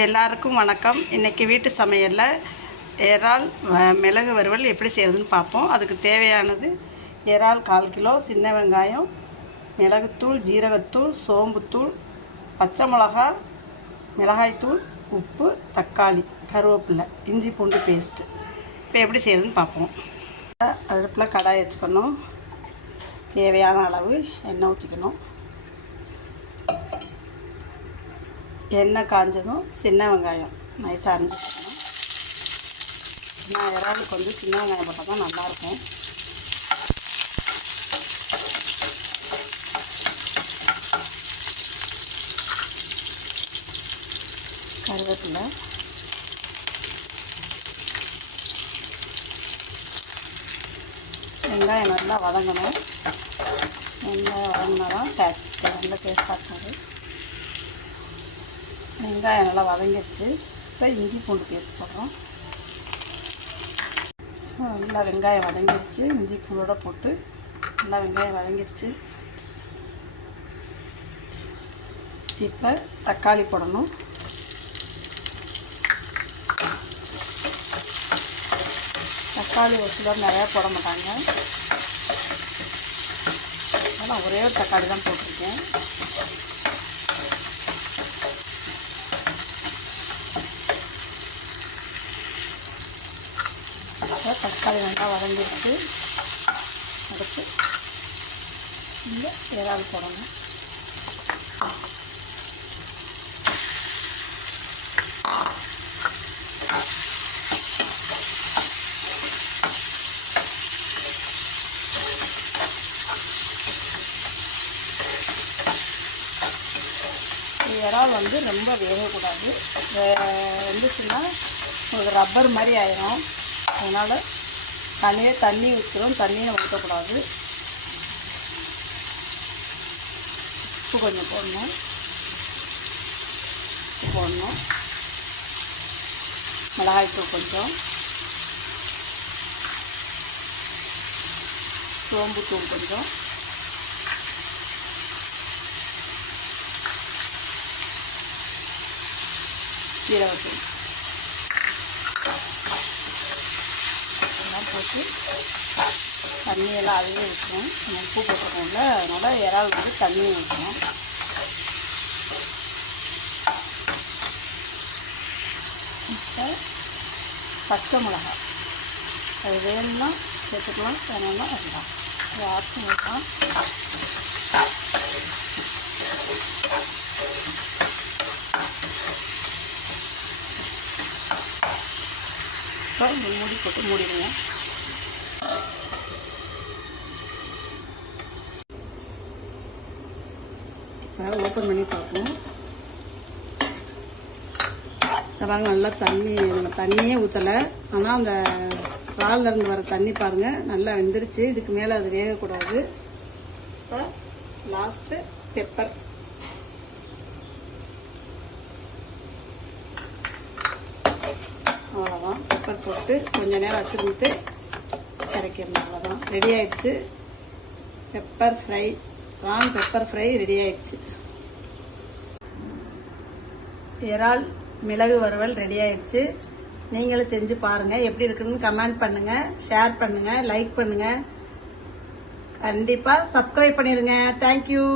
எல்லாருக்கும் வணக்கம். இன்றைக்கி வீட்டு சமையலில் இறால் மிளகு வறுவல் எப்படி செய்கிறதுன்னு பார்ப்போம். அதுக்கு தேவையானது இறால் 1/4 கிலோ, சின்ன வெங்காயம், மிளகுத்தூள், ஜீரகத்தூள், சோம்புத்தூள், பச்சை மிளகா, மிளகாய்த்தூள், உப்பு, தக்காளி, கருவேப்பிலை, இஞ்சி பூண்டு பேஸ்ட்டு. இப்போ எப்படி செய்கிறதுன்னு பார்ப்போம். அடுப்பில் கடாய் வச்சுக்கணும். தேவையான அளவு எண்ணெய் ஊற்றிக்கணும். எண்ணெய் காஞ்சதும் சின்ன வெங்காயம் நைஸாக அரைஞ்சிக்கணும். நான் இறாலுக்கு வந்து சின்ன வெங்காயம் போட்டால் தான் நல்லாயிருக்கும். கருவேப்பிலை, வெங்காயம் நல்லா வதங்கணும். வெங்காயம் வதங்கினா தான் நல்ல டேஸ்ட்டாக இருக்காது. வெங்காயம் நல்லா வதங்கிடுச்சு. இப்போ இஞ்சி பூண்டு பேஸ்ட் போடுறோம். நல்லா வெங்காயம் வதங்கிடுச்சு. இஞ்சி பூண்டோட போட்டு நல்லா வெங்காயம் வதங்கிடுச்சு. இப்போ தக்காளி போடணும். தக்காளி ஒரு சிலர் நிறையா போட மாட்டாங்க. ஆனால் ஒரே ஒரு தக்காளி தான் போட்டிருக்கேன். தக்காளி நல்லா வதங்கிடுச்சு. அடுத்து இந்த இறால் போடணும். இறால் வந்து ரொம்ப வேகக்கூடாது. வந்துச்சுன்னா உங்களுக்கு ரப்பர் மாதிரி ஆயிரும். அதனால் தண்ணி ஊற்றுறோம். தண்ணியை ஊற்றக்கூடாது. உப்பு கொஞ்சம் போடணும். மிளகாய்த்தூள் கொஞ்சம், சோம்புத்தூள் கொஞ்சம், ஜீரகத்தூள் போட்டு தண்ணியெல்லாம் அதுவே ஊற்றணும். உப்பு போட்டுருக்கோம்ல, அதனால் இறால் வந்து தண்ணி ஊற்றணும். இப்போ பச்சை மிளகா அது வேணும்னா சேர்த்துக்கலாம், வேணும்னா அதுதான் அது ஆப்ஷனல் தான். இப்போ மூடி போட்டு மூடிடுங்க. ஓப்பன் பண்ணி பார்ப்போம். பாருங்க, நல்லா தண்ணியே ஊற்றலை. ஆனால் அந்த இறால்ல இருந்து வர தண்ணி பாருங்கள் நல்லா வெந்துருச்சு. இதுக்கு மேலே அது வேகக்கூடாது. இப்போ லாஸ்ட்டு பெப்பர், அவ்வளோதான். பெப்பர் போட்டு கொஞ்சம் நேரம் வச்சுக்கிட்டு இறக்கிடணும். அவ்வளோதான், ரெடி ஆயிடுச்சு. Pepper fry, prawn pepper fry ready ஆயிடுச்சு. இறால் மிளகு வறுவல் ரெடி ஆயிடுச்சு. நீங்களும் செஞ்சு பாருங்கள். எப்படி இருக்குன்னு கமெண்ட் பண்ணுங்கள், ஷேர் பண்ணுங்கள், லைக் பண்ணுங்கள். கண்டிப்பாக சப்ஸ்கிரைப் பண்ணிடுங்க. தேங்க்யூ.